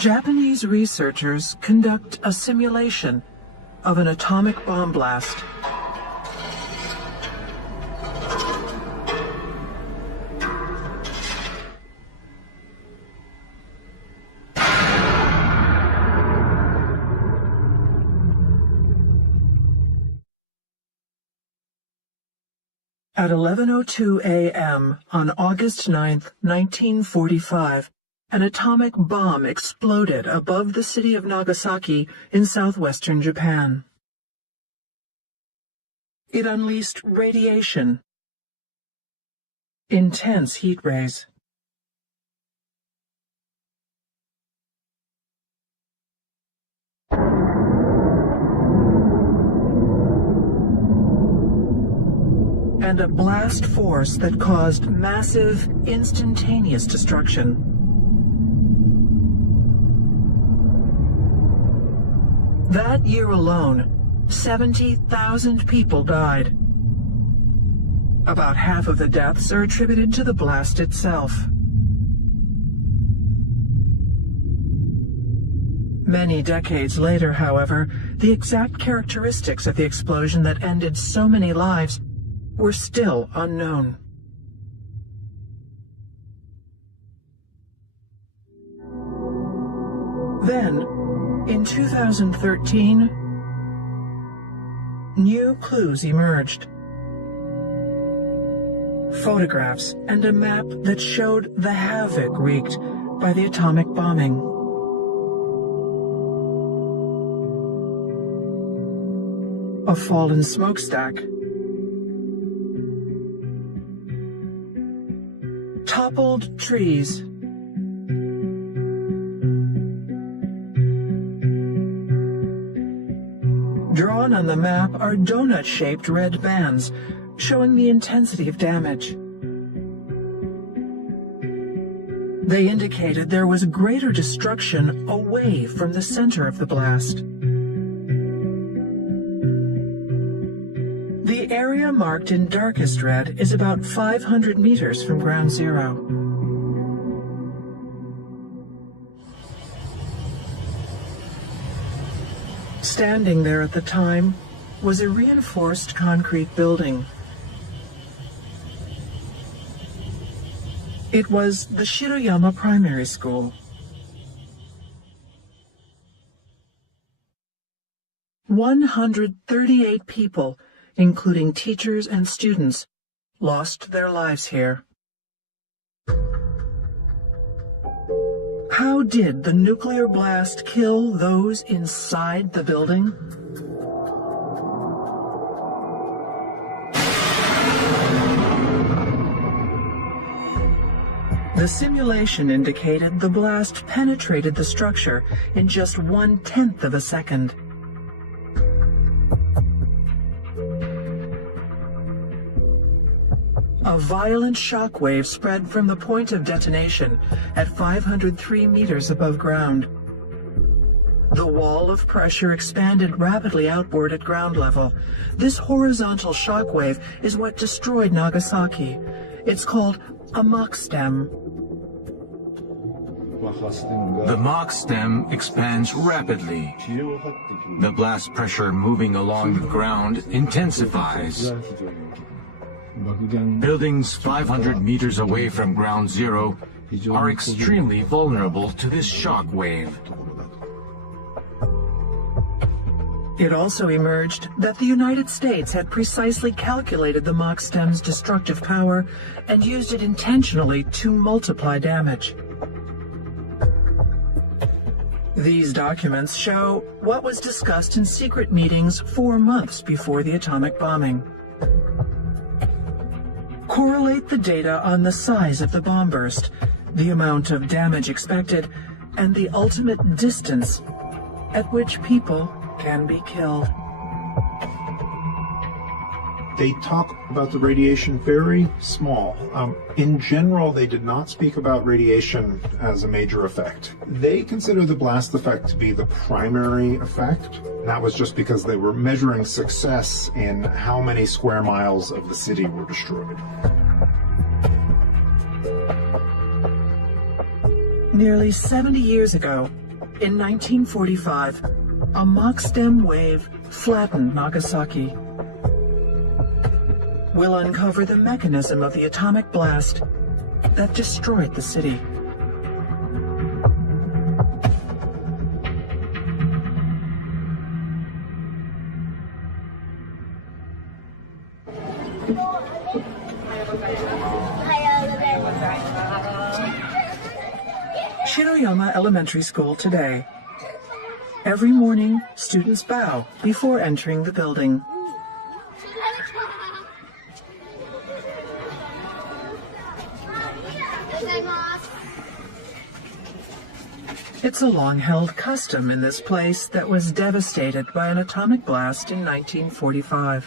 Japanese researchers conduct a simulation of an atomic bomb blast. At 11:02 a.m. on August 9, 1945, an atomic bomb exploded above the city of Nagasaki in southwestern Japan. It unleashed radiation, intense heat rays. And a blast force that caused massive, instantaneous destruction. That year alone, 70,000 people died. About half of the deaths are attributed to the blast itself. Many decades later, however, the exact characteristics of the explosion that ended so many lives were still unknown. Then, in 2013, new clues emerged. Photographs and a map that showed the havoc wreaked by the atomic bombing. A fallen smokestack, toppled trees, drawn on the map are donut-shaped red bands showing the intensity of damage. They indicated there was greater destruction away from the center of the blast. The area marked in darkest red is about 500 meters from ground zero. Standing there at the time was a reinforced concrete building. It was the Shiroyama Primary School. 138 people, including teachers and students, lost their lives here. How did the nuclear blast kill those inside the building? The simulation indicated the blast penetrated the structure in just 1/10 of a second. A violent shock wave spread from the point of detonation at 503 meters above ground. The wall of pressure expanded rapidly outward at ground level. This horizontal shock wave is what destroyed Nagasaki. It's called a Mach stem. The Mach stem expands rapidly. The blast pressure moving along the ground intensifies. Buildings 500 meters away from ground zero are extremely vulnerable to this shock wave. It also emerged that the United States had precisely calculated the Mach stem's destructive power and used it intentionally to multiply damage. These documents show what was discussed in secret meetings 4 months before the atomic bombing. Correlate the data on the size of the bomb burst, the amount of damage expected, and the ultimate distance at which people can be killed. They talk about the radiation very small. In general, they did not speak about radiation as a major effect. They consider the blast effect to be the primary effect. That was just because they were measuring success in how many square miles of the city were destroyed. Nearly 70 years ago, In 1945, a Mach stem wave flattened Nagasaki. We'll uncover the mechanism of the atomic blast that destroyed the city. Hiroshima Elementary School today. Every morning, students bow before entering the building. It's a long-held custom in this place that was devastated by an atomic blast in 1945.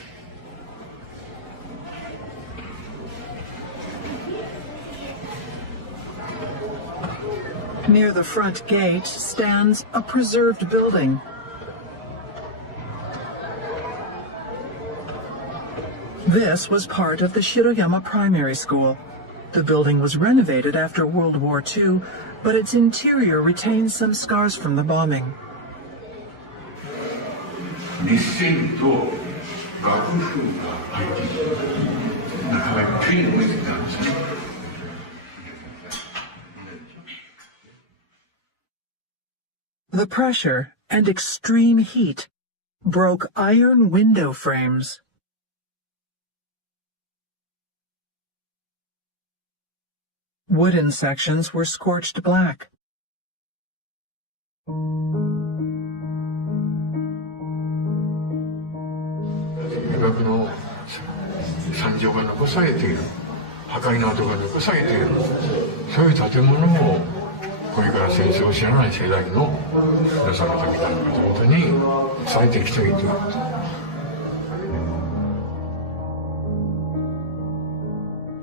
Near the front gate stands a preserved building. This was part of the Hiroshima Primary School. The building was renovated after World War II, but its interior retains some scars from the bombing. The pressure and extreme heat broke iron window frames. Wooden sections were scorched black.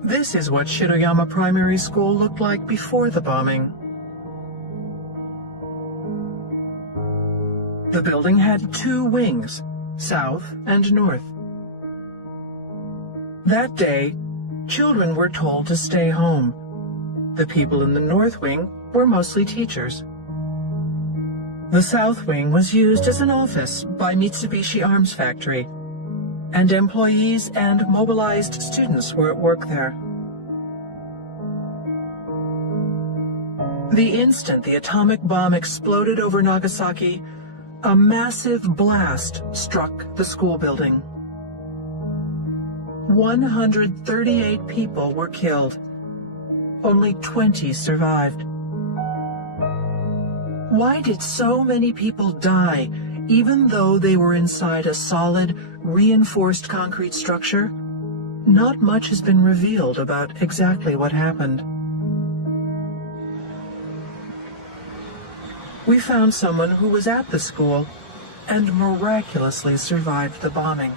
This is what Hiroshima Primary School looked like before the bombing. The building had two wings, south and north. That day, children were told to stay home. The people in the north wing were mostly teachers. The south wing was used as an office by Mitsubishi Arms Factory, and employees and mobilized students were at work there. The instant the atomic bomb exploded over Nagasaki, a massive blast struck the school building. 138 people were killed. Only 20 survived. Why did so many people die, even though they were inside a solid, reinforced concrete structure? Not much has been revealed about exactly what happened. We found someone who was at the school and miraculously survived the bombing.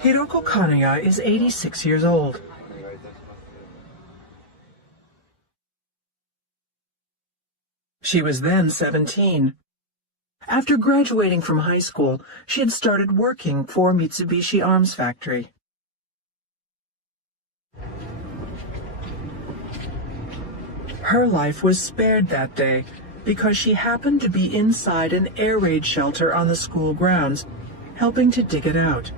Hiroko Kanaya is 86 years old. She was then 17. After graduating from high school, she had started working for Mitsubishi Arms Factory. Her life was spared that day because she happened to be inside an air raid shelter on the school grounds, helping to dig it out.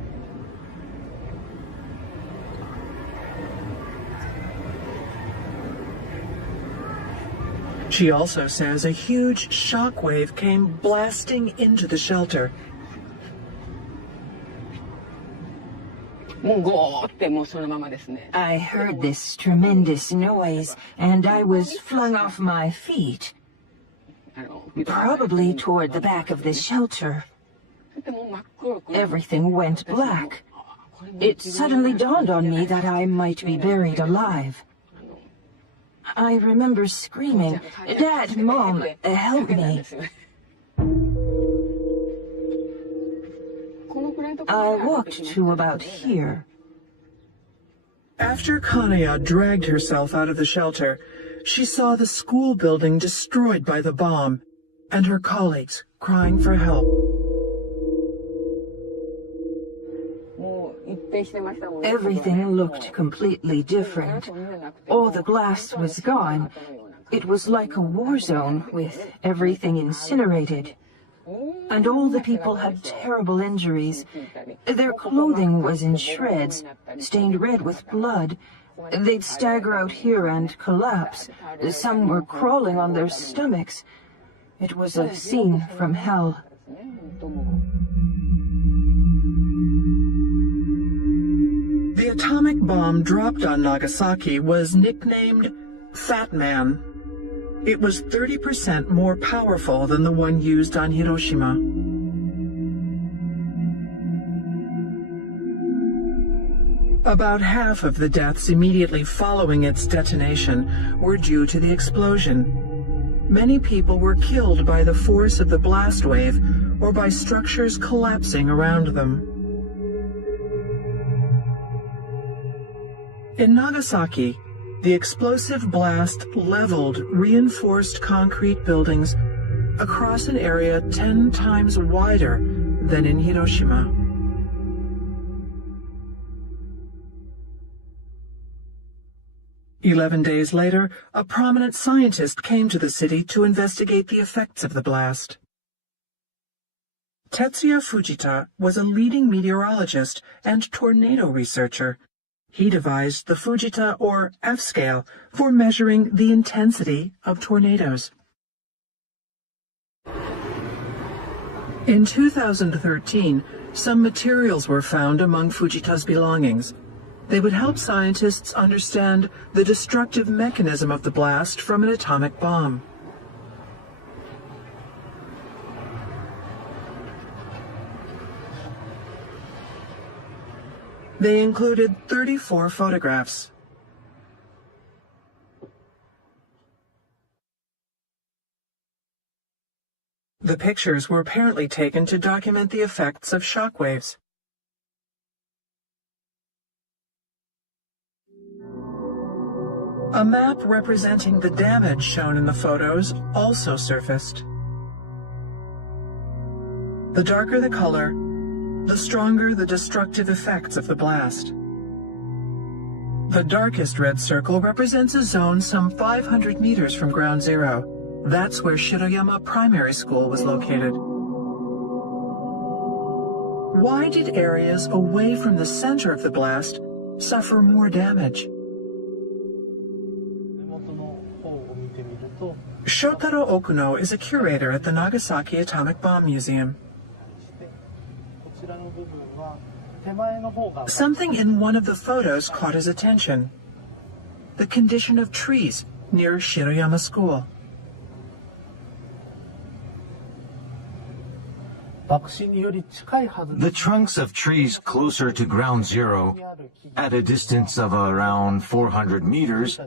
She also says a huge shock wave came blasting into the shelter. I heard this tremendous noise, and I was flung off my feet, probably toward the back of the shelter. Everything went black. It suddenly dawned on me that I might be buried alive. I remember screaming, "Dad, Mom, help me." I walked to about here. After Kanaya dragged herself out of the shelter, she saw the school building destroyed by the bomb and her colleagues crying for help. Everything looked completely different. All the glass was gone. It was like a war zone with everything incinerated. And all the people had terrible injuries. Their clothing was in shreds, stained red with blood. They'd stagger out here and collapse. Some were crawling on their stomachs. It was a scene from hell. The atomic bomb dropped on Nagasaki was nicknamed Fat Man. It was 30% more powerful than the one used on Hiroshima. About half of the deaths immediately following its detonation were due to the explosion. Many people were killed by the force of the blast wave or by structures collapsing around them. In Nagasaki, the explosive blast leveled reinforced concrete buildings across an area 10 times wider than in Hiroshima. "11 days later, a prominent scientist came to the city to investigate the effects of the blast. Tetsuya Fujita was a leading meteorologist and tornado researcher. He devised the Fujita or F-scale for measuring the intensity of tornadoes. In 2013, some materials were found among Fujita's belongings. They would help scientists understand the destructive mechanism of the blast from an atomic bomb. They included 34 photographs. The pictures were apparently taken to document the effects of shock waves. A map representing the damage shown in the photos also surfaced. The darker the color, the stronger the destructive effects of the blast. The darkest red circle represents a zone some 500 meters from ground zero. That's where Shiroyama Primary School was located. Why did areas away from the center of the blast suffer more damage? Shotaro Okuno is a curator at the Nagasaki Atomic Bomb Museum. Something in one of the photos caught his attention. The condition of trees near Shiroyama School. The trunks of trees closer to ground zero, at a distance of around 400 meters,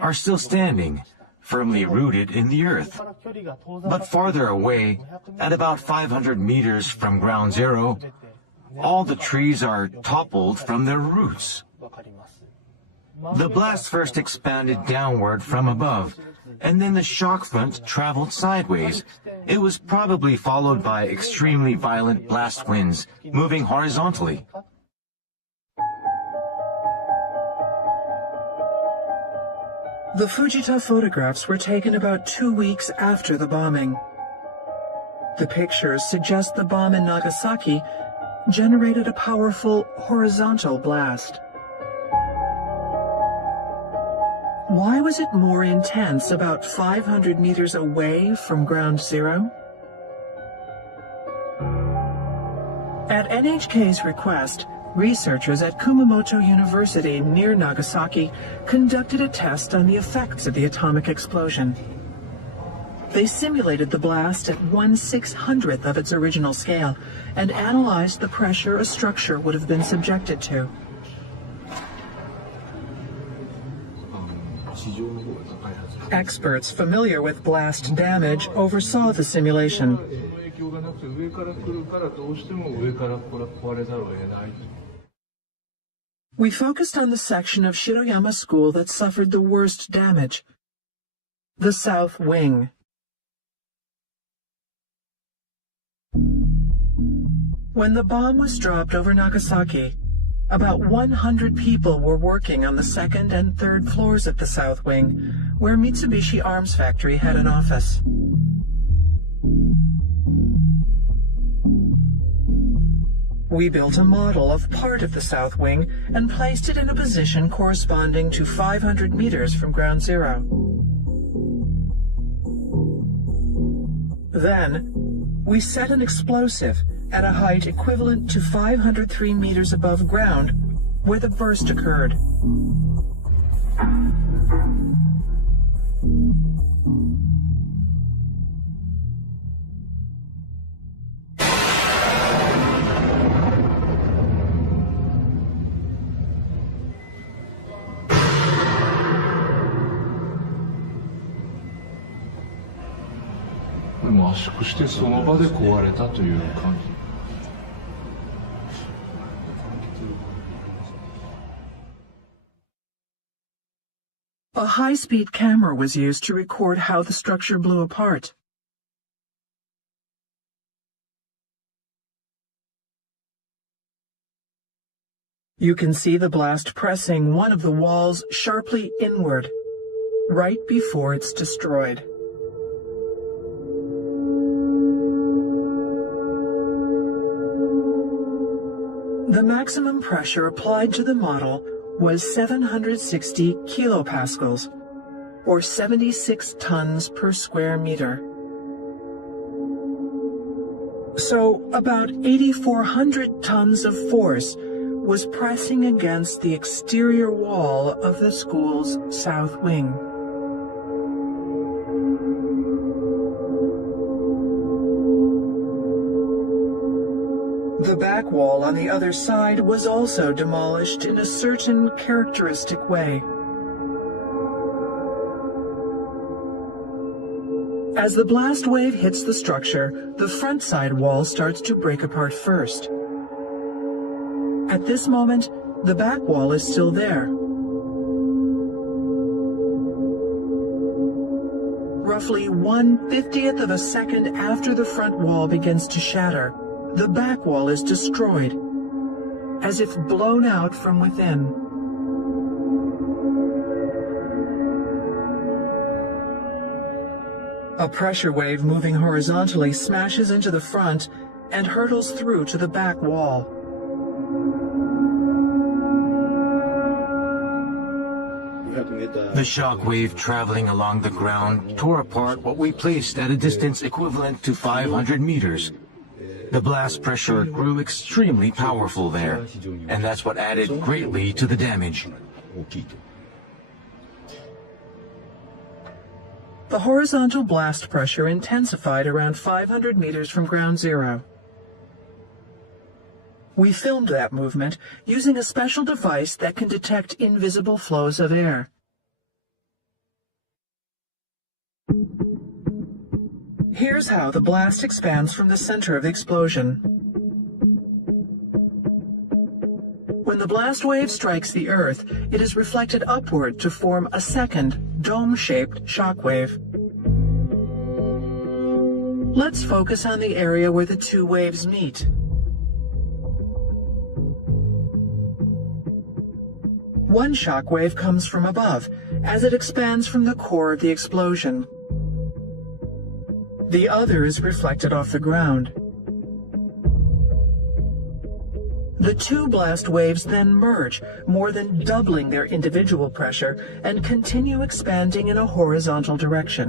are still standing, firmly rooted in the earth. But farther away, at about 500 meters from ground zero, all the trees are toppled from their roots. The blast first expanded downward from above, and then the shock front traveled sideways. It was probably followed by extremely violent blast winds moving horizontally. The Fujita photographs were taken about 2 weeks after the bombing. The pictures suggest the bomb in Nagasaki generated a powerful horizontal blast. Why was it more intense about 500 meters away from ground zero? At NHK's request, researchers at Kumamoto University near Nagasaki conducted a test on the effects of the atomic explosion. They simulated the blast at 1/600th of its original scale and analyzed the pressure a structure would have been subjected to. Experts familiar with blast damage oversaw the simulation. We focused on the section of Shiroyama School that suffered the worst damage, the south wing. When the bomb was dropped over Nagasaki, About 100 people were working on the second and third floors of the South Wing, where Mitsubishi Arms Factory had an office. We built a model of part of the South Wing and placed it in a position corresponding to 500 meters from ground zero. Then, we set an explosive at a height equivalent to 503 meters above ground where the burst occurred. A high-speed camera was used to record how the structure blew apart. You can see the blast pressing one of the walls sharply inward, right before it's destroyed. The maximum pressure applied to the model was 760 kilopascals, or 76 tons per square meter. So about 8,400 tons of force was pressing against the exterior wall of the school's south wing. The back wall on the other side was also demolished in a certain characteristic way. As the blast wave hits the structure, the front side wall starts to break apart first. At this moment, the back wall is still there. Roughly 1/50th of a second after the front wall begins to shatter, the back wall is destroyed, as if blown out from within. A pressure wave moving horizontally smashes into the front and hurtles through to the back wall. The shock wave traveling along the ground tore apart what we placed at a distance equivalent to 500 meters. The blast pressure grew extremely powerful there, and that's what added greatly to the damage. The horizontal blast pressure intensified around 500 meters from ground zero. We filmed that movement using a special device that can detect invisible flows of air. Here's how the blast expands from the center of the explosion. When the blast wave strikes the Earth, it is reflected upward to form a second, dome-shaped shock wave. Let's focus on the area where the two waves meet. One shock wave comes from above, as it expands from the core of the explosion. The other is reflected off the ground. The two blast waves then merge, more than doubling their individual pressure, and continue expanding in a horizontal direction.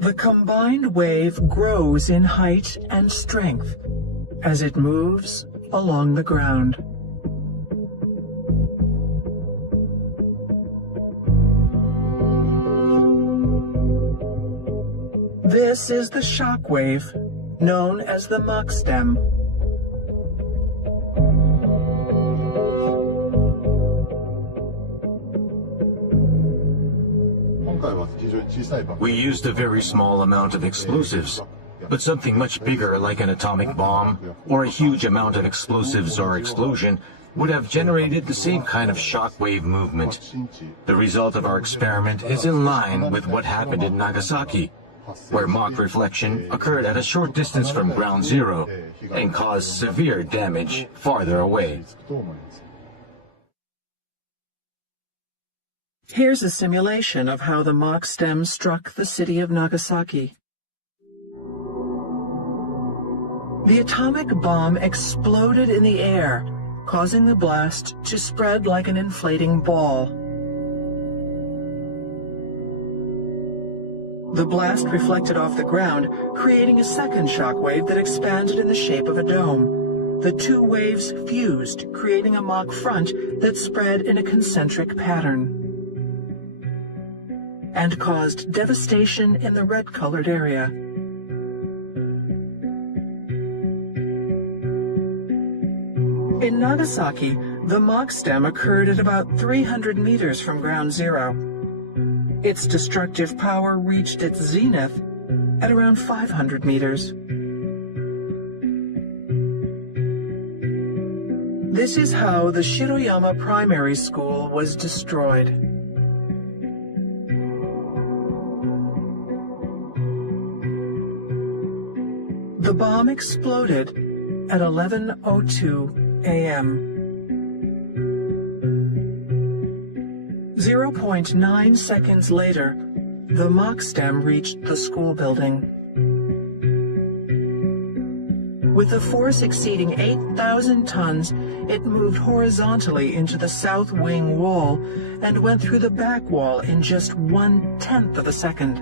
The combined wave grows in height and strength as it moves along the ground. This is the shock wave, known as the Mach stem. We used a very small amount of explosives, but something much bigger like an atomic bomb or a huge amount of explosives or explosion would have generated the same kind of shock wave movement. The result of our experiment is in line with what happened in Nagasaki, where Mach reflection occurred at a short distance from ground zero and caused severe damage farther away. Here's a simulation of how the Mach stem struck the city of Nagasaki. The atomic bomb exploded in the air, causing the blast to spread like an inflating ball. The blast reflected off the ground, creating a second shock wave that expanded in the shape of a dome. The two waves fused, creating a Mach front that spread in a concentric pattern and caused devastation in the red-colored area. In Nagasaki, the Mach stem occurred at about 300 meters from ground zero. Its destructive power reached its zenith at around 500 meters. This is how the Hiroshima primary school was destroyed. The bomb exploded at 11:02 a.m. 0.9 seconds later, the Mach stem reached the school building. With a force exceeding 8,000 tons, it moved horizontally into the south wing wall and went through the back wall in just 1/10 of a second.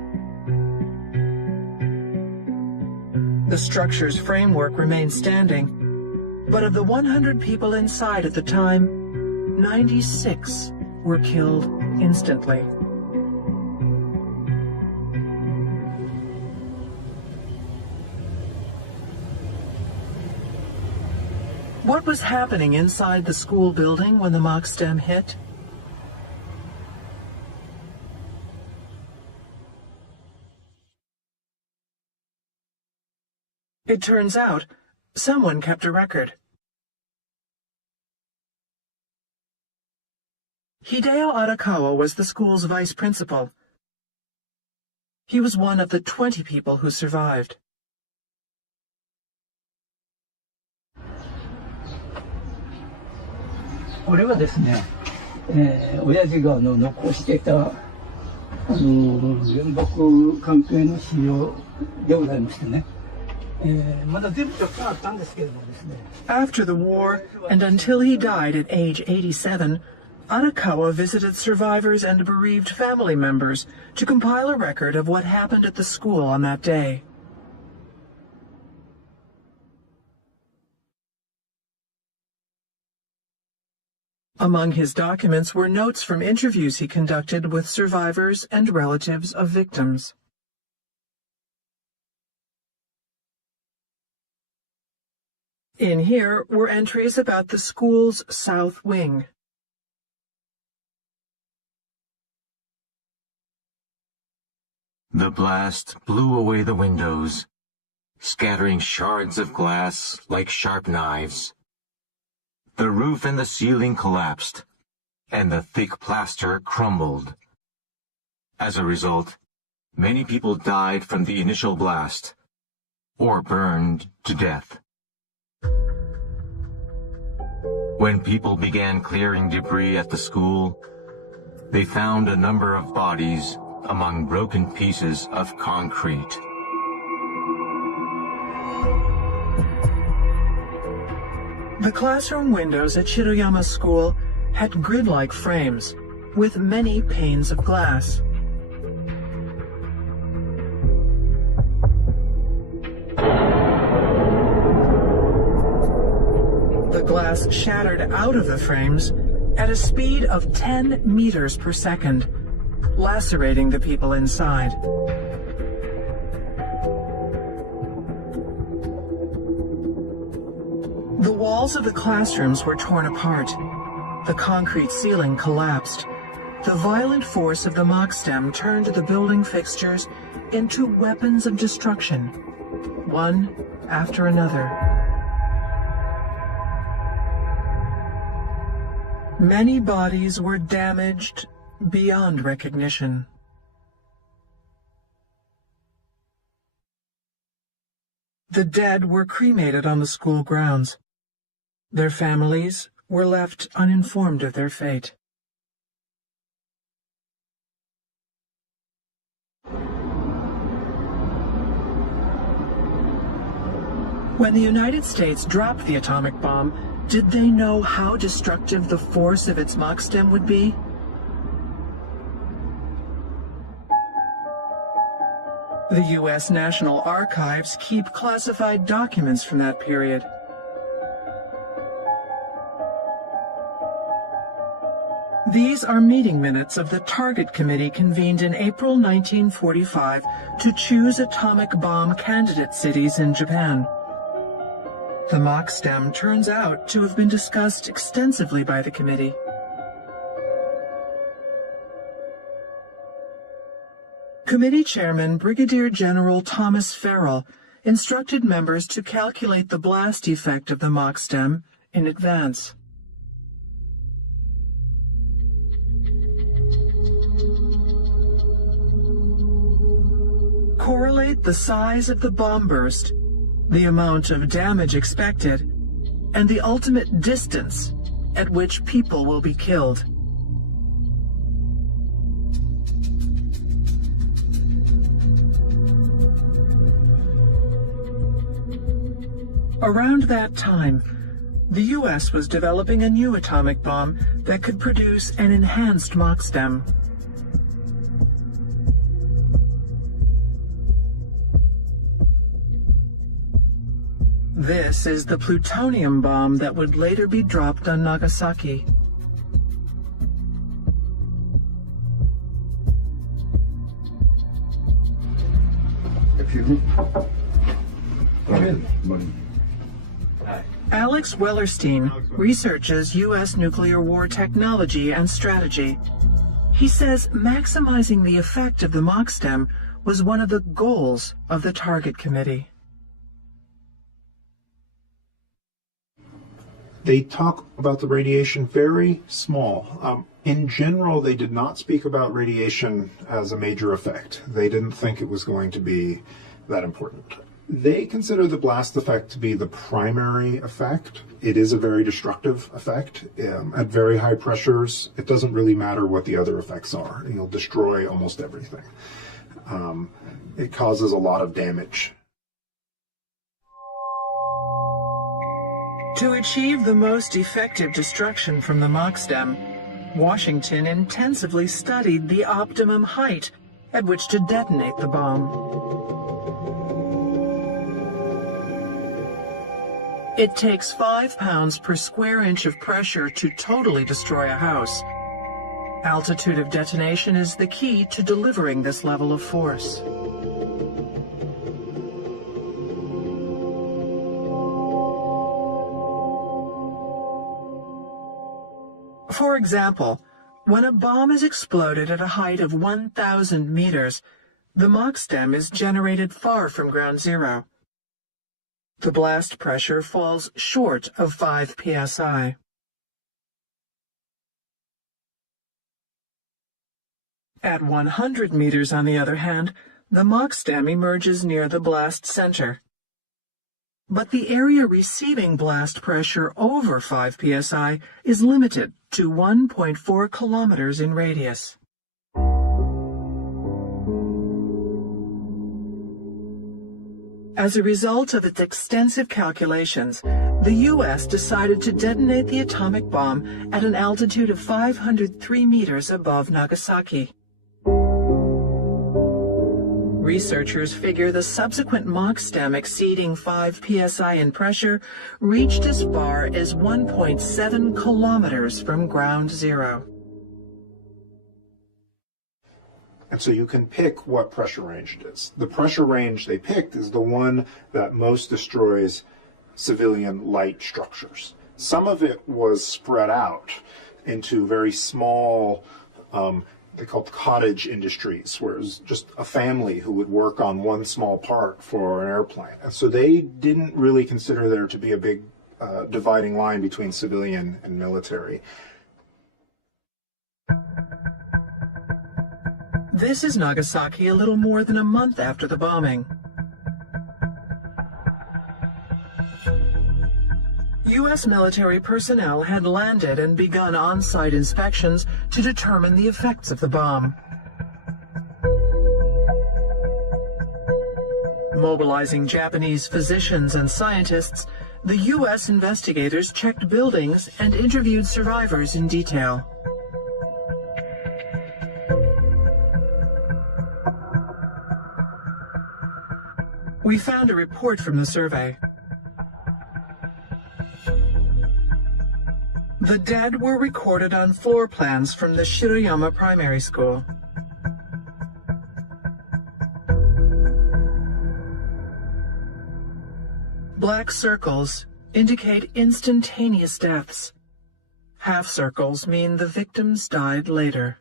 The structure's framework remained standing, but of the 100 people inside at the time, 96 were killed instantly. What was happening inside the school building when the Mach stem hit? It turns out, someone kept a record. Hideo Arakawa was the school's vice principal. He was one of the 20 people who survived. After the war, and until he died at age 87, Arakawa visited survivors and bereaved family members to compile a record of what happened at the school on that day. Among his documents were notes from interviews he conducted with survivors and relatives of victims. In here were entries about the school's south wing. The blast blew away the windows, scattering shards of glass like sharp knives. The roof and the ceiling collapsed, and the thick plaster crumbled. As a result, many people died from the initial blast, or burned to death. When people began clearing debris at the school, they found a number of bodies among broken pieces of concrete. The classroom windows at Hiroyama School had grid-like frames with many panes of glass. The glass shattered out of the frames at a speed of 10 meters per second, lacerating the people inside. The walls of the classrooms were torn apart. The concrete ceiling collapsed. The violent force of the Mach stem turned the building fixtures into weapons of destruction, one after another. Many bodies were damaged beyond recognition. The dead were cremated on the school grounds. Their families were left uninformed of their fate. When the United States dropped the atomic bomb, did they know how destructive the force of its Mach stem would be? The U.S. National Archives keep classified documents from that period. These are meeting minutes of the Target Committee convened in April 1945 to choose atomic bomb candidate cities in Japan. The Mach stem turns out to have been discussed extensively by the committee. Committee Chairman Brigadier General Thomas Farrell instructed members to calculate the blast effect of the Mach stem in advance. Correlate the size of the bomb burst, the amount of damage expected, and the ultimate distance at which people will be killed. Around that time, the U.S. was developing a new atomic bomb that could produce an enhanced Mach stem. This is the plutonium bomb that would later be dropped on Nagasaki. Alex Wellerstein researches U.S. nuclear war technology and strategy. He says maximizing the effect of the Mach stem was one of the goals of the Target Committee. They talk about the radiation very small. In general, they did not speak about radiation as a major effect. They didn't think it was going to be that important. They consider the blast effect to be the primary effect. It is a very destructive effect. At very high pressures, it doesn't really matter what the other effects are. You'll destroy almost everything. It causes a lot of damage. To achieve the most effective destruction from the Mach stem, Washington intensively studied the optimum height at which to detonate the bomb. It takes 5 pounds per square inch of pressure to totally destroy a house. Altitude of detonation is the key to delivering this level of force. For example, when a bomb is exploded at a height of 1,000 meters, the Mach stem is generated far from ground zero. The blast pressure falls short of 5 psi. At 100 meters, on the other hand, the Mach stem emerges near the blast center. But the area receiving blast pressure over 5 psi is limited to 1.4 kilometers in radius. As a result of its extensive calculations, the U.S. decided to detonate the atomic bomb at an altitude of 503 meters above Nagasaki. Researchers figure the subsequent Mach stem exceeding 5 psi in pressure reached as far as 1.7 kilometers from ground zero. And so you can pick what pressure range it is. The pressure range they picked is the one that most destroys civilian light structures. Some of it was spread out into very small, they called cottage industries, where it was just a family who would work on one small part for an airplane. And so they didn't really consider there to be a big dividing line between civilian and military. This is Nagasaki a little more than a month after the bombing. U.S. military personnel had landed and begun on-site inspections to determine the effects of the bomb. Mobilizing Japanese physicians and scientists, the U.S. investigators checked buildings and interviewed survivors in detail. We found a report from the survey. The dead were recorded on floor plans from the Hiroshima primary school. Black circles indicate instantaneous deaths. Half circles mean the victims died later.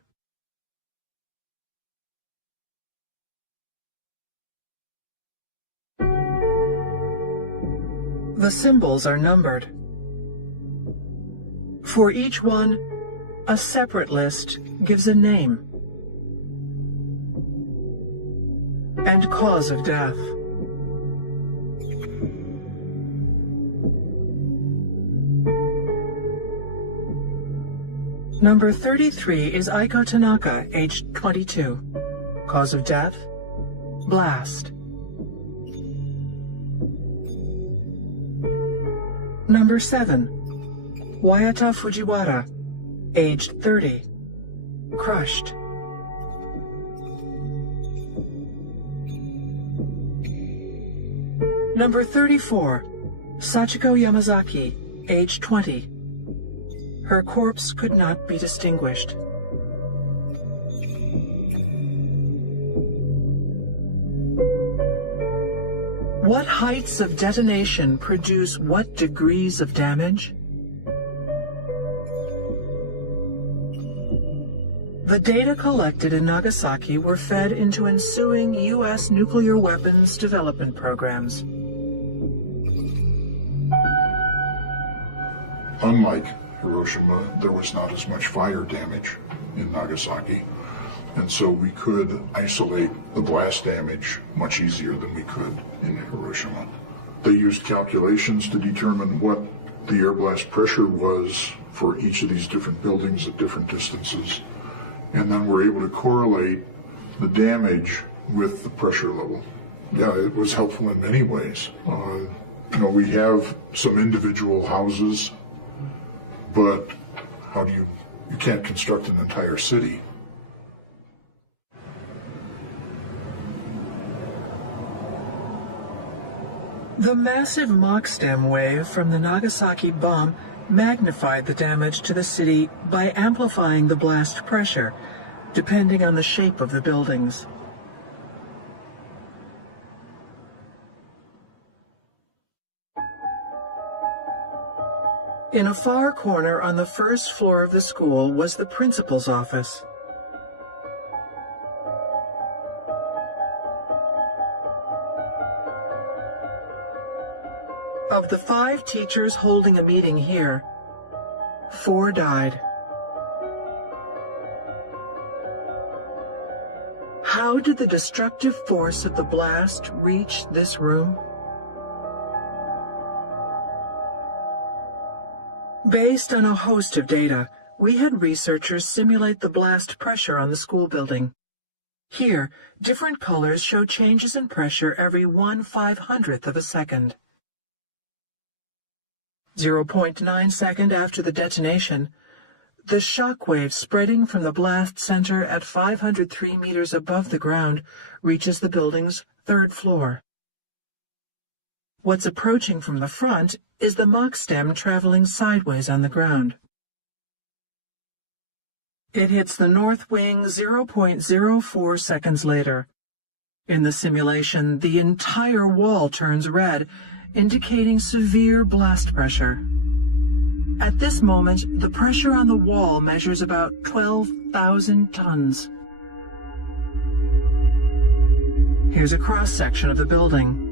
The symbols are numbered. For each one, a separate list gives a name and cause of death. Number 33 is Aiko Tanaka, aged 22. Cause of death? Blast. Number 7, Wayata Fujiwara, aged 30. Crushed. Number 34, Sachiko Yamazaki, aged 20. Her corpse could not be distinguished. What heights of detonation produce what degrees of damage? The data collected in Nagasaki were fed into ensuing U.S. nuclear weapons development programs. Unlike Hiroshima, there was not as much fire damage in Nagasaki, and so we could isolate the blast damage much easier than we could in Hiroshima. They used calculations to determine what the air blast pressure was for each of these different buildings at different distances, and then were able to correlate the damage with the pressure level. Yeah, it was helpful in many ways. We have some individual houses, but you can't construct an entire city. The massive Mach stem wave from the Nagasaki bomb magnified the damage to the city by amplifying the blast pressure, depending on the shape of the buildings. In a far corner on the first floor of the school was the principal's office. Of the 5 teachers holding a meeting here, 4 died. How did the destructive force of the blast reach this room? Based on a host of data, we had researchers simulate the blast pressure on the school building. Here, different colors show changes in pressure every 1/500th of a second. 0.9 seconds after the detonation, the shock wave spreading from the blast center at 503 meters above the ground reaches the building's 3rd floor. What's approaching from the front is the Mach stem traveling sideways on the ground. It hits the north wing 0.04 seconds later. In the simulation, the entire wall turns red, indicating severe blast pressure. At this moment, the pressure on the wall measures about 12,000 tons. Here's a cross-section of the building.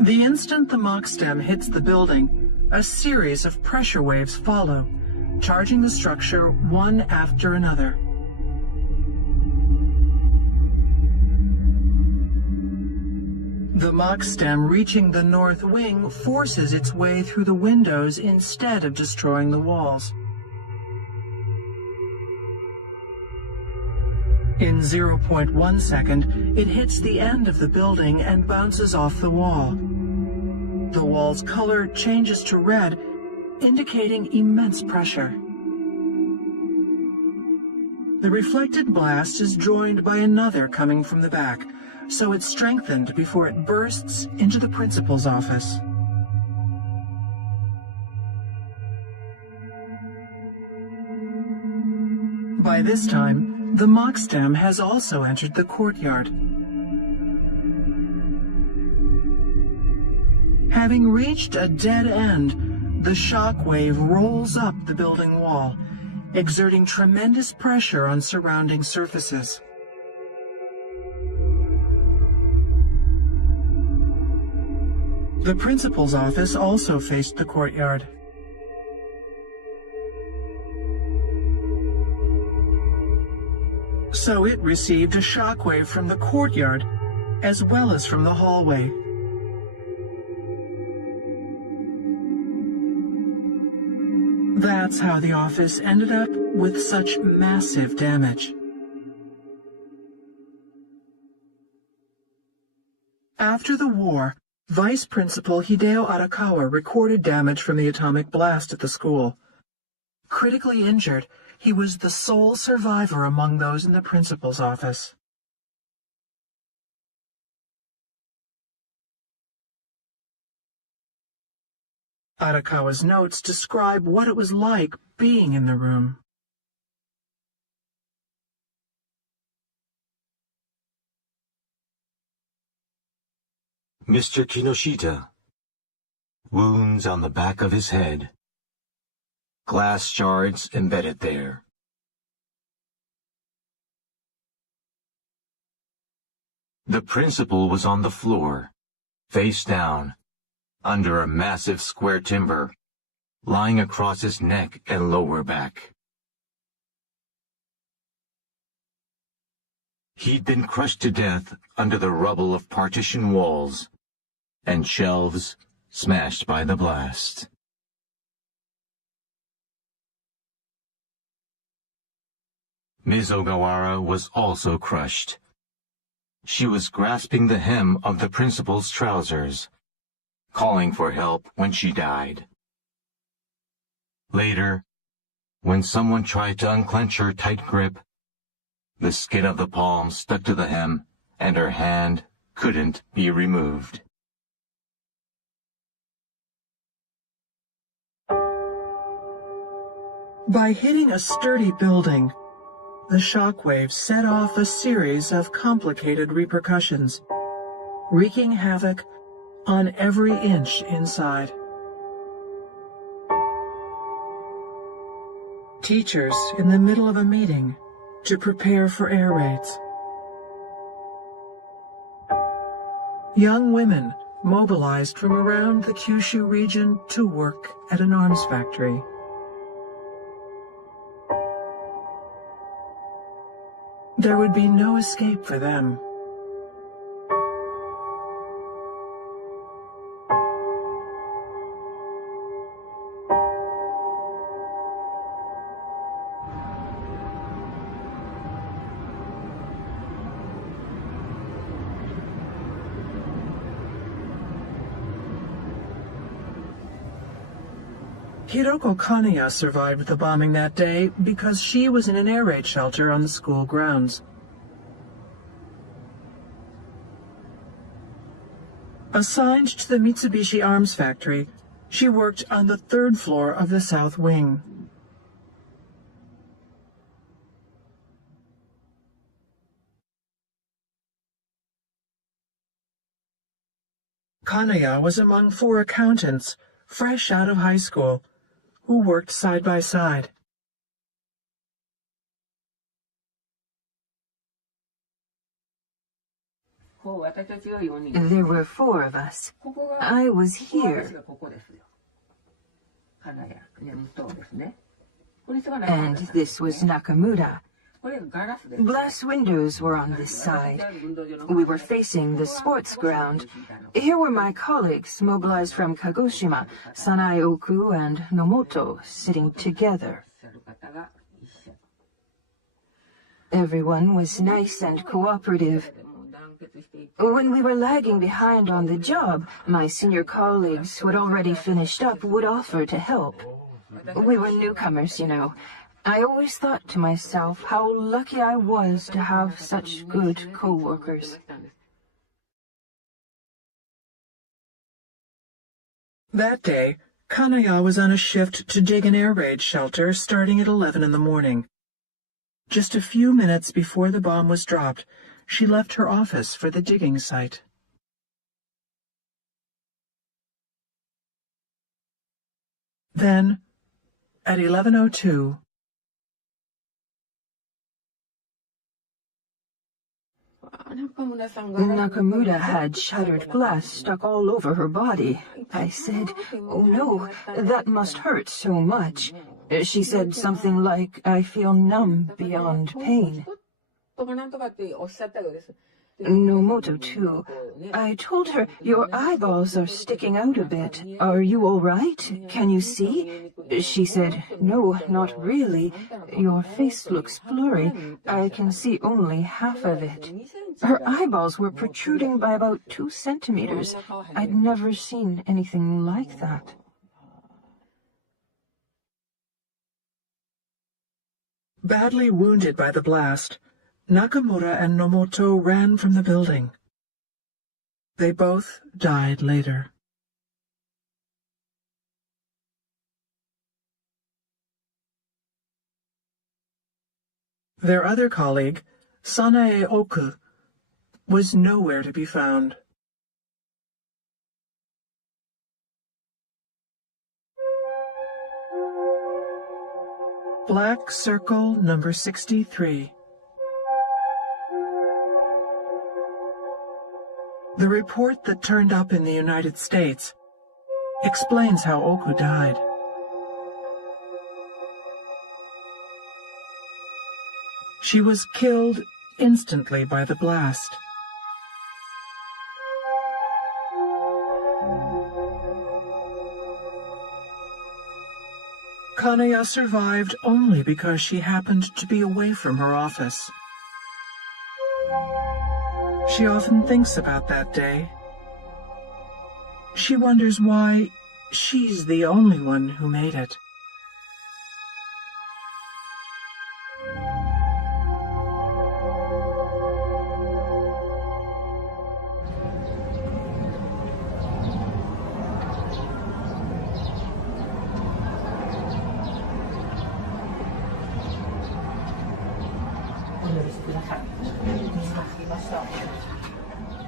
The instant the Mach stem hits the building, a series of pressure waves follow, charging the structure one after another. The Mach stem reaching the north wing forces its way through the windows instead of destroying the walls. In 0.1 second, it hits the end of the building and bounces off the wall. The wall's color changes to red, indicating immense pressure. The reflected blast is joined by another coming from the back, so it's strengthened before it bursts into the principal's office. By this time, the Mach stem has also entered the courtyard. Having reached a dead end, the shock wave rolls up the building wall, exerting tremendous pressure on surrounding surfaces. The principal's office also faced the courtyard. So it received a shockwave from the courtyard as well as from the hallway. That's how the office ended up with such massive damage. After the war, Vice Principal Hideo Arakawa recorded damage from the atomic blast at the school. Critically injured, he was the sole survivor among those in the principal's office. Arakawa's notes describe what it was like being in the room. Mr. Kinoshita. Wounds on the back of his head. Glass shards embedded there. The principal was on the floor, face down, under a massive square timber, lying across his neck and lower back. He'd been crushed to death under the rubble of partition walls and shelves smashed by the blast. Ms. Ogawara was also crushed. She was grasping the hem of the principal's trousers, calling for help when she died. Later, when someone tried to unclench her tight grip, the skin of the palm stuck to the hem, and her hand couldn't be removed. By hitting a sturdy building, the shockwave set off a series of complicated repercussions, wreaking havoc on every inch inside. Teachers in the middle of a meeting to prepare for air raids. Young women mobilized from around the Kyushu region to work at an arms factory. There would be no escape for them. Hiroko Kanaya survived the bombing that day because she was in an air raid shelter on the school grounds. Assigned to the Mitsubishi Arms Factory, she worked on the third floor of the South Wing. Kanaya was among 4 accountants, fresh out of high school, who worked side by side. There were 4 of us. I was here. And this was Nakamura. Glass windows were on this side. We were facing the sports ground. Here were my colleagues mobilized from Kagoshima, Sanae Oku and Nomoto, sitting together. Everyone was nice and cooperative. When we were lagging behind on the job, my senior colleagues who had already finished up would offer to help. We were newcomers, you know. I always thought to myself how lucky I was to have such good co-workers. That day, Kanaya was on a shift to dig an air raid shelter starting at 11 in the morning. Just a few minutes before the bomb was dropped, she left her office for the digging site. Then, at 11:02, Nakamura had shattered glass stuck all over her body. I said, "Oh no, that must hurt so much." She said something like, "I feel numb beyond pain." Nomoto too. I told her, "Your eyeballs are sticking out a bit. Are you all right? Can you see?" She said, "No, not really. Your face looks blurry. I can see only half of it." Her eyeballs were protruding by about 2 centimeters. I'd never seen anything like that. Badly wounded by the blast, Nakamura and Nomoto ran from the building. They both died later. Their other colleague, Sanae Oku, was nowhere to be found. Black circle number 63. The report that turned up in the United States explains how Oku died. She was killed instantly by the blast. Kanaya survived only because she happened to be away from her office. She often thinks about that day. She wonders why she's the only one who made it.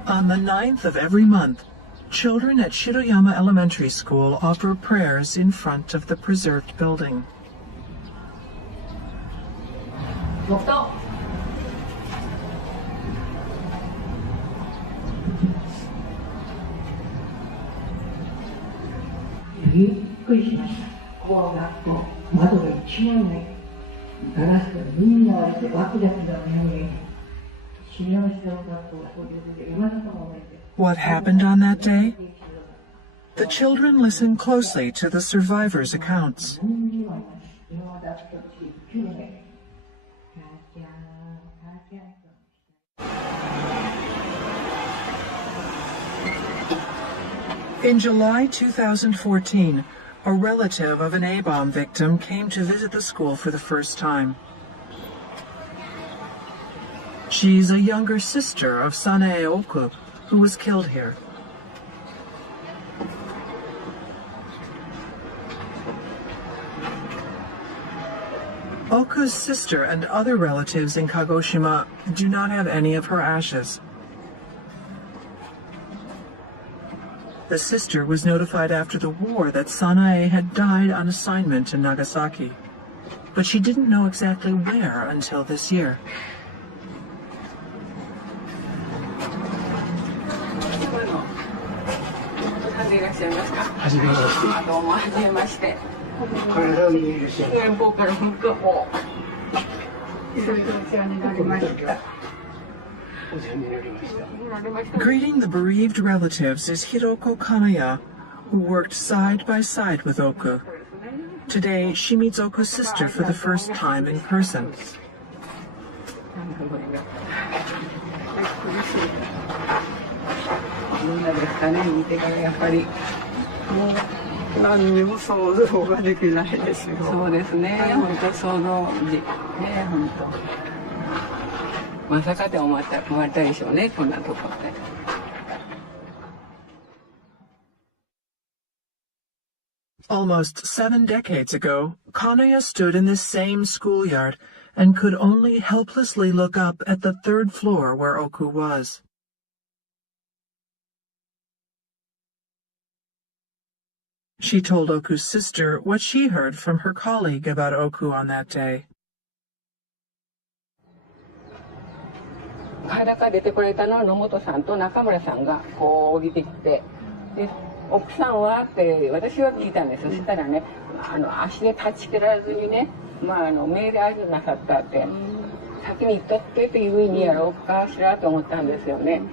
On the 9th of every month, children at Shiroyama Elementary School offer prayers in front of the preserved building. What happened on that day? The children listen closely to the survivors' accounts. In July 2014, a relative of an A-bomb victim came to visit the school for the first time. She's a younger sister of Sanae Oku, who was killed here. Oku's sister and other relatives in Kagoshima do not have any of her ashes. The sister was notified after the war that Sanae had died on assignment in Nagasaki, but she didn't know exactly where until this year. Greeting the bereaved relatives is Hiroko Kanaya, who worked side by side with Oku. Today, she meets Oku's sister for the first time in person. Almost 7 decades ago, Kanaya stood in this same schoolyard and could only helplessly look up at the 3rd floor where Oku was. She told Oku's sister what she heard from her colleague about Oku on that day. 体から出てこられたのは野本さんと中村さんがこう降りてきて、で奥さんはって私は聞いたんです。そしたらね、足で立ち切らずにね、命令合図なさったって、先に行っとってっていう意味やろうかしらと思ったんですよね。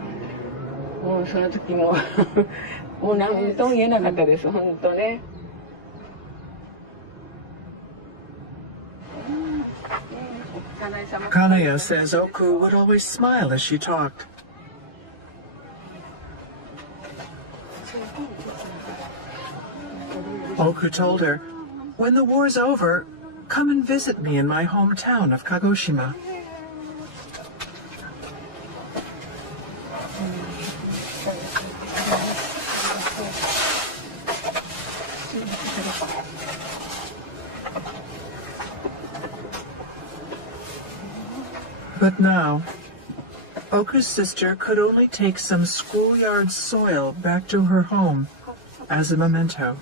もうその時ももう何とも言えなかったです、本当ね。Kanaya says Oku would always smile as she talked. Oku told her, "When the war's over, come and visit me in my hometown of Kagoshima." But now, Oku's sister could only take some schoolyard soil back to her home as a memento.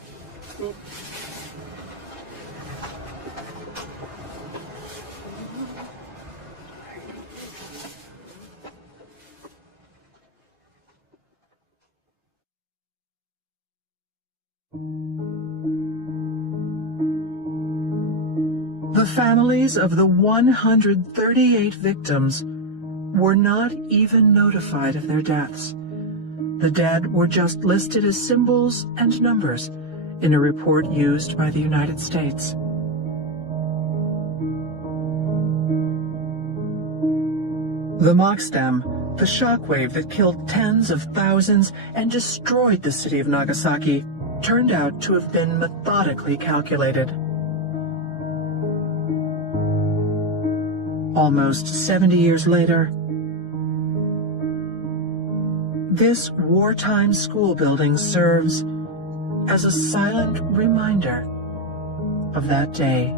The families of the 138 victims were not even notified of their deaths. The dead were just listed as symbols and numbers in a report used by the United States. The Mach stem, the shockwave that killed tens of thousands and destroyed the city of Nagasaki, turned out to have been methodically calculated. Almost 70 years later, this wartime school building serves as a silent reminder of that day.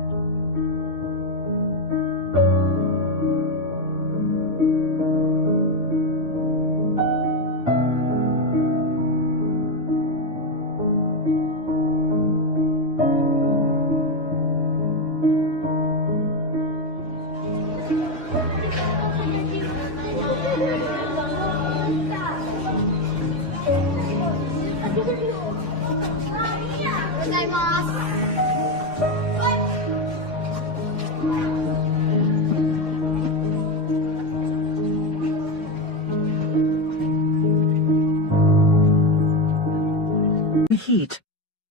Heat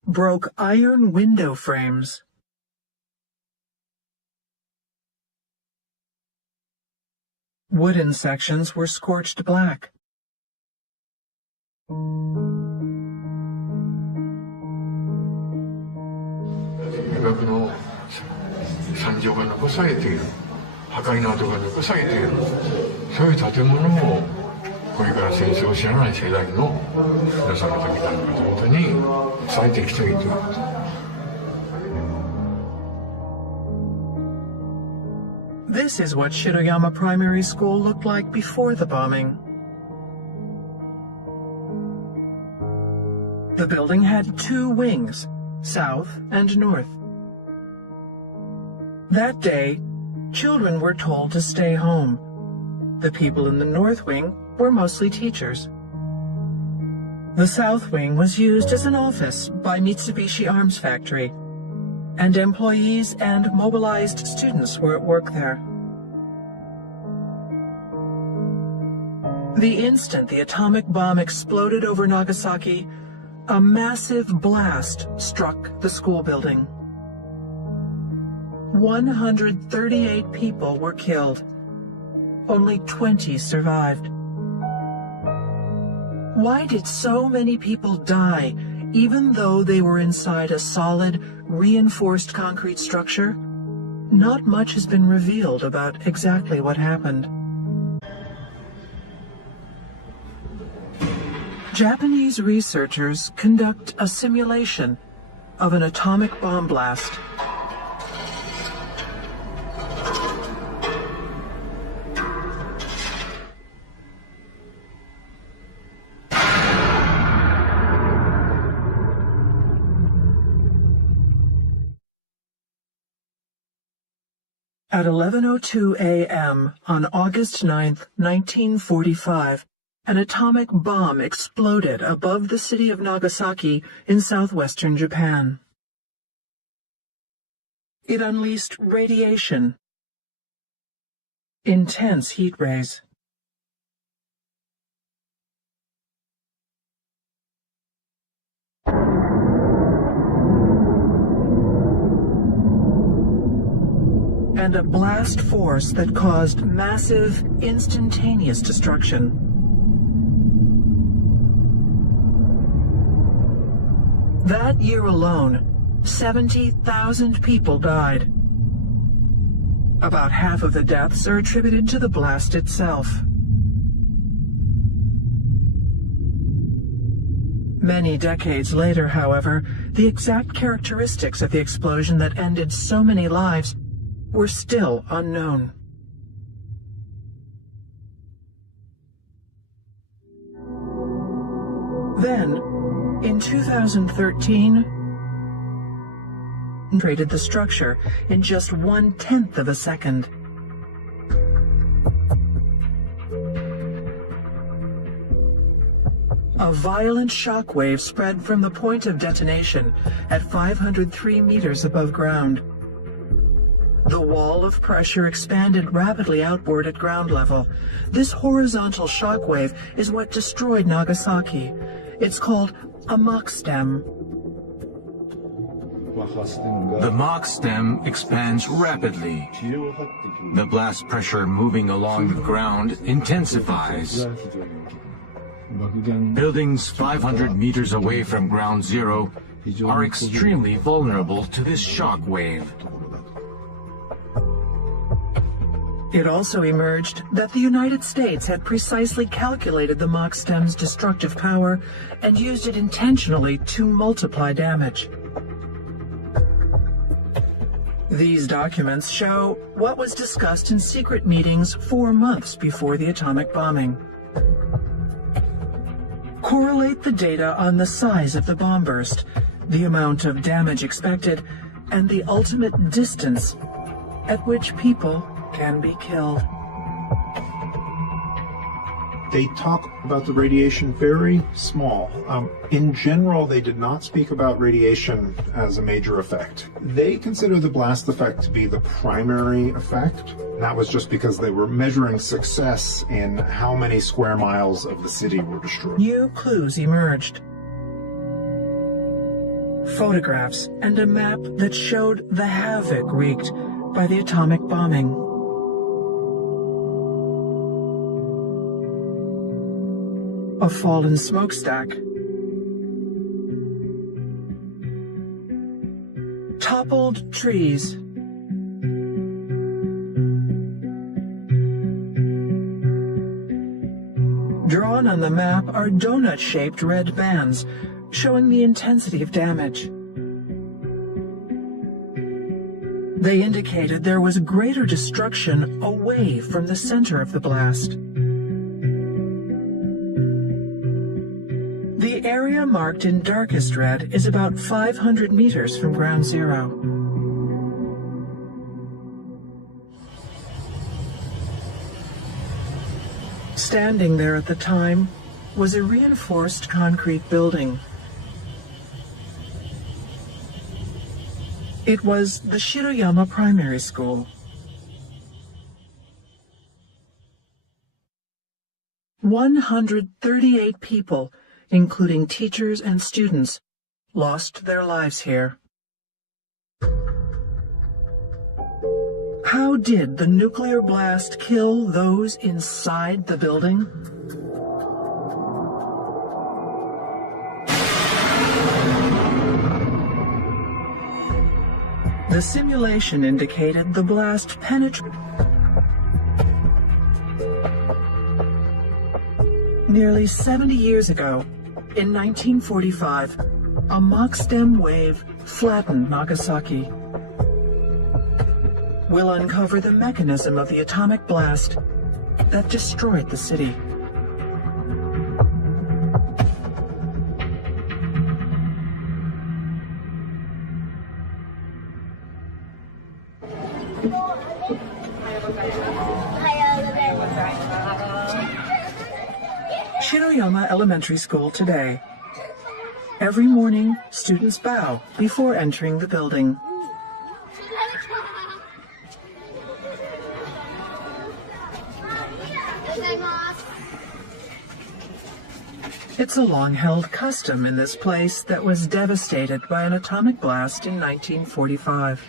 broke iron window frames. Wooden sections were scorched black. This is what Shiroyama Primary School looked like before the bombing. The building had 2 wings, south and north. That day, children were told to stay home. The people in the north wing were mostly teachers. The south wing was used as an office by Mitsubishi Arms Factory, and employees and mobilized students were at work there. The instant the atomic bomb exploded over Nagasaki, a massive blast struck the school building. 138 people were killed. Only 20 survived. Why did so many people die, even though they were inside a solid, reinforced concrete structure? Not much has been revealed about exactly what happened. Japanese researchers conduct a simulation of an atomic bomb blast. At 11:02 a.m. on August 9, 1945, an atomic bomb exploded above the city of Nagasaki in southwestern Japan. It unleashed radiation, intense heat rays. And a blast force that caused massive, instantaneous destruction. That year alone, 70,000 people died. About half of the deaths are attributed to the blast itself. Many decades later, however, the exact characteristics of the explosion that ended so many lives were still unknown. Then, in 2013, traded the structure in just 1/10 of a second. A violent shock wave spread from the point of detonation at 503 meters above ground. The wall of pressure expanded rapidly outward at ground level. This horizontal shock wave is what destroyed Nagasaki. It's called a Mach stem. The Mach stem expands rapidly. The blast pressure moving along the ground intensifies. Buildings 500 meters away from ground zero are extremely vulnerable to this shock wave. It also emerged that the United States had precisely calculated the Mach stem's destructive power and used it intentionally to multiply damage. These documents show what was discussed in secret meetings 4 months before the atomic bombing. Correlate the data on the size of the bomb burst, the amount of damage expected, and the ultimate distance at which people can be killed. They talk about the radiation very small. In general, they did not speak about radiation as a major effect. They consider the blast effect to be the primary effect. That was just because they were measuring success in how many square miles of the city were destroyed. New clues emerged. Photographs and a map that showed the havoc wreaked by the atomic bombing. A fallen smokestack. Toppled trees. Drawn on the map are donut-shaped red bands, showing the intensity of damage. They indicated there was greater destruction away from the center of the blast. The area marked in darkest red is about 500 meters from ground zero. Standing there at the time was a reinforced concrete building. It was the Hiroshima Primary School. 138 people, including teachers and students, lost their lives here. How did the nuclear blast kill those inside the building? The simulation indicated the blast penetrated. Nearly 70 years ago, in 1945, a Mach stem wave flattened Nagasaki. We'll uncover the mechanism of the atomic blast that destroyed the city. Hiroshima Elementary School today. Every morning, students bow before entering the building. It's a long-held custom in this place that was devastated by an atomic blast in 1945.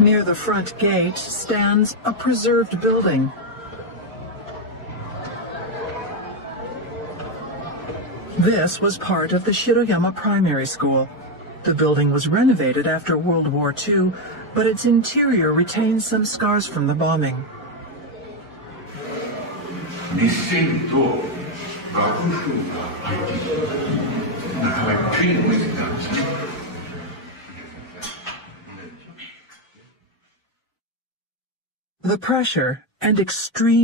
Near the front gate stands a preserved building. This was part of the Hiroshima Primary School. The building was renovated after World War II, but its interior retains some scars from the bombing. The pressure and extreme